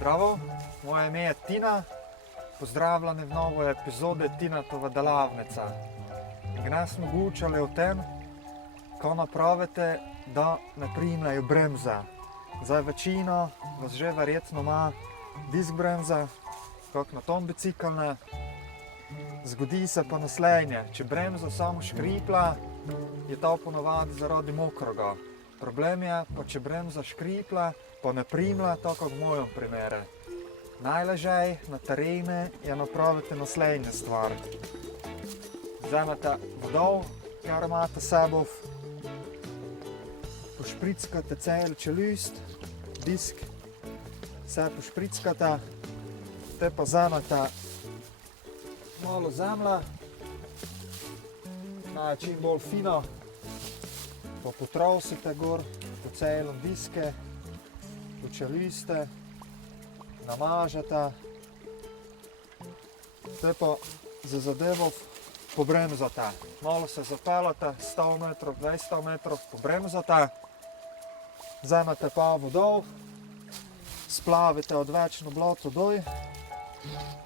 Zdravo, moje ime je Tina, pozdravljeni v novo epizode Tinatova delavnica. Danes smo govorili o tem, kako napravite, da ne primejo bremza. Zdaj večina vas že verjetno ima disk bremza, kot na tom biciklne. Zgodi se pa naslednje, če bremza samo škripla, je to ponavadi zaradi mokrega. Problem je pa, če bremza škripla, pa ne primla, tako kot v mojem primeru. Najlažje na terenu je napraviti naslednje stvari. Vzamete vodo, kar imate s seboj, pošprickate cel čeljust, disk, vse pošprickate, te pa vzamete malo zemlje, naj čim bolj fino, pa potrosite gor po celem diske, po čeljuste, namažete, te pa za zadevo pobremzate. Malo se zapeljate, 100 metrov, 200 metrov, pobremzate, vzamete pa vodo, splavite odvečno blato doj,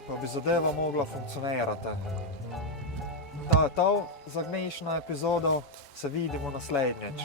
pa bi zadeva mogla funkcionirati. To je to za današnjo epizodo, se vidimo naslednjič.